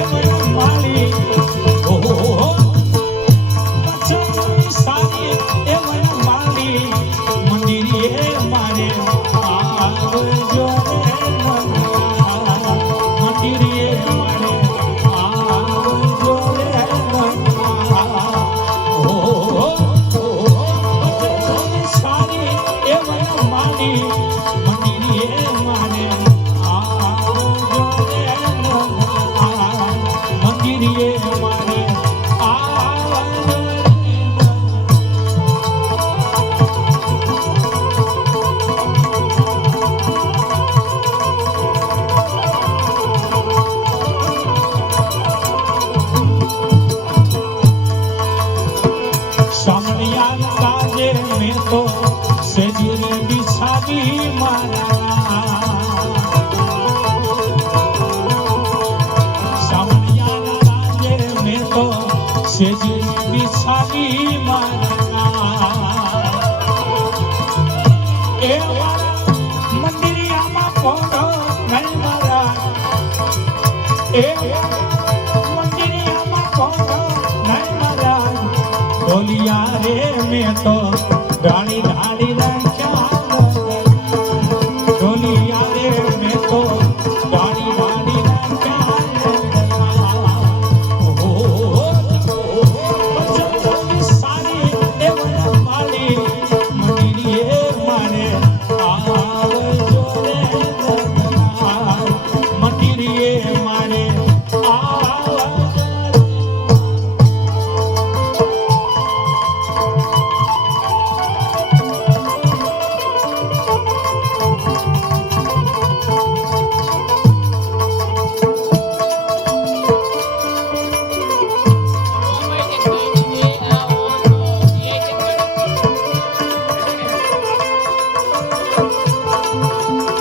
Thank you. સામણિયા કાજે મેં તો સેજરી બિછાવી મારા. સામણિયા કાજે મેં તો સેજરી એ મંદિરિયામાં પોડો નહીં એ મેં તો ગાડી ગાડી રાખ્યા ઢોલિયા રે મેં તો ગાડી ગાડી રાખ્યા સારી દેવના માલી